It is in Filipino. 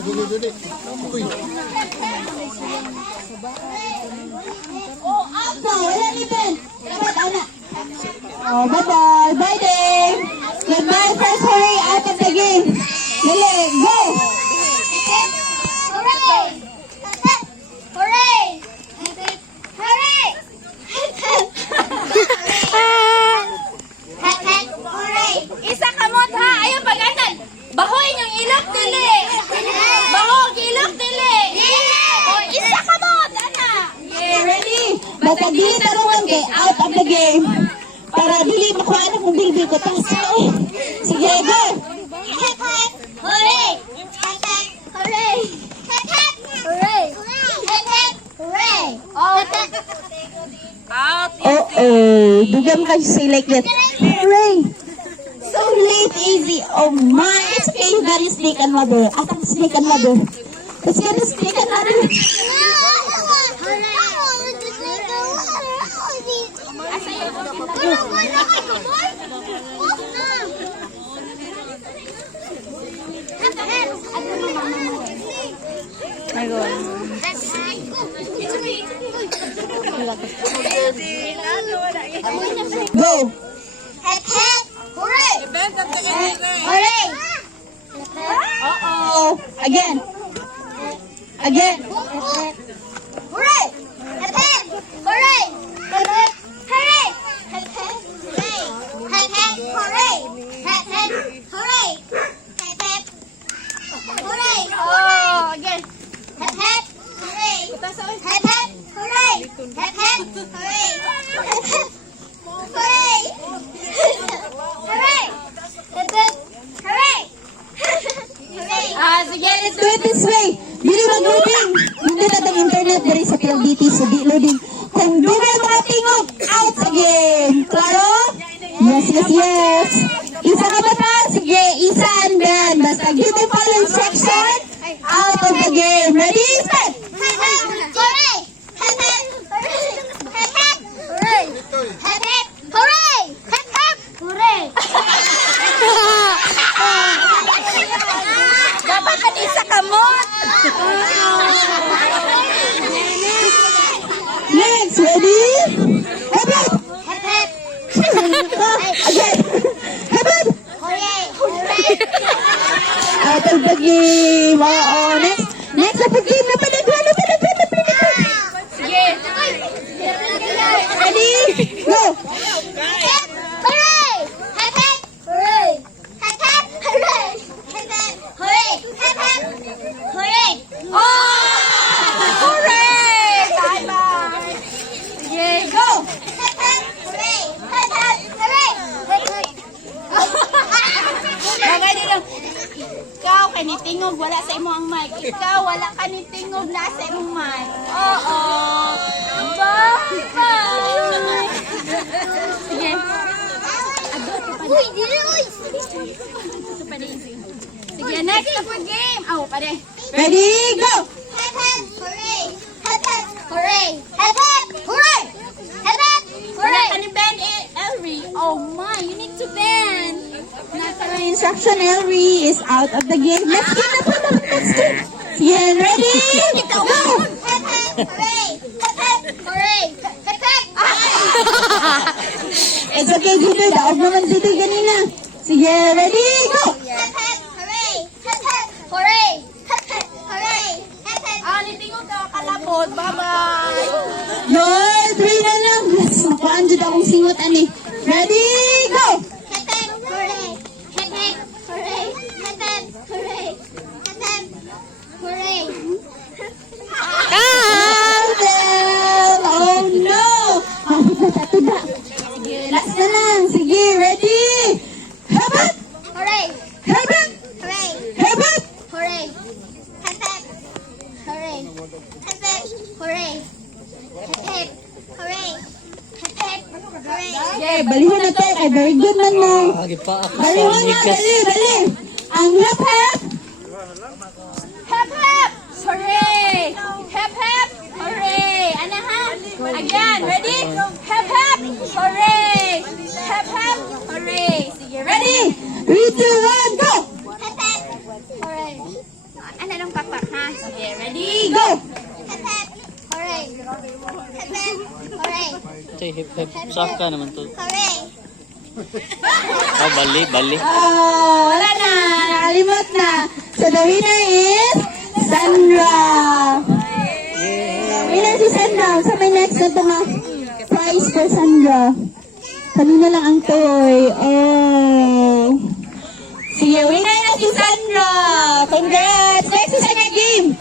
Dili. Uy. Oh, out na. Wala ni Ben. Dapat, anak. Oh, bye-bye. Bye, Dave. Goodbye, first hurry out of the game. Dali, go. Hooray! Hooray! Hooray! Hooray! Isa kamot ha! Ayaw pag-anan! Bahoy yung ilok dili! Bahog ilok dili! O isa kamot! Ana! Okay, ready? Basta dili tarungan kay out of the game. Para dili makuha na kung bilbil ko. Tapos, sige, go. Hooray! Hooray! Hooray! Hooray! Out! Oh, dugam ka say like that. Hooray! So late, easy. Oh my, it's okay. You gotta snake and ladder. Atang snake and ladder. Let's get a snake and ladder. Go. Hooray! Hooray! Uh-oh. Again. Again. Hooray! Hooray! Hooray! Hooray! Hooray! Hooray! Oh, again. Hooray! Hooray! Hooray! Hooray! Hooray! Hooray! Sige, let's do it this way. Dili mag-loading. Hindi na tag internet dari sa PLDT, so di loading. Kung di na mga tingog, out again. Klaro? Yes. Isa ka ba ta? Sige, isa and then. Basta give me follow instruction. Out of the game. Ready? Start! Hooray! Hooray! Hooray! Dapat ka di sa kamot! Next, ready? Head up! Again. Head up! Hooray! Hooray! Out of the game. Oo, next. Next of the game. Napaligwan. Sige! Ready? Go! Hooray! Hooray! Hooray! Hooray! Hooray! Oh! Hooray! Bye-bye! Sige, go! Hooray! Hooray! Bagay din lang. Ikaw, kanitingog, wala sa imo ang mic. Ikaw, wala kanitingog, nasa imong mic. Oo. Bye-bye! Sige. Uy, dili, uy! Sige, next na po game. Oh, pare. Ready? Go! Hooray! Hooray! Hooray! Hooray! Can you bend it, Elry? Oh my, you need to bend. Instruction Elry is out of the game. Next game na po. Next game. Sige, ready? Go! Hooray! Hooray! It's okay, Dito. Daog naman dito ganina. Sige, ready? Go! Hooray! Hooray! Hooray! Ah, nitingog ka kalabot. Bye-bye! No, 3 na lang. Let's makuhaan dito akong singot, ani. Ready? Go! Hooray! Hooray! Hooray! Hooray! Countdown! Oh no! Tuda. Last na lang. Sige, ready? Hebat! Hooray! Hebat! Hooray! Hebat! Hooray! Hooray! Hooray! Hooray! Okay, balihon na tayo. Ay, very good man mo. Balihon na, dali. Ang hap-hap. Hep! Hooray! Hep! Hooray! Ano ha? Again, ready? Hep! Hooray! Hep! Hooray! Sige, ready? 3, 2, 1, go! Hooray! Ano nung Ito, hip-hip. Saka naman to. Oh, bali. Oh, wala na. Nakalimot na. So the winner is Sandra. Winner si Sandra. Sa may next na ito nga prize for Sandra. Kanina lang ang toy. Oh. Sige, winner na si Sandra. Congrats. Next is sa game.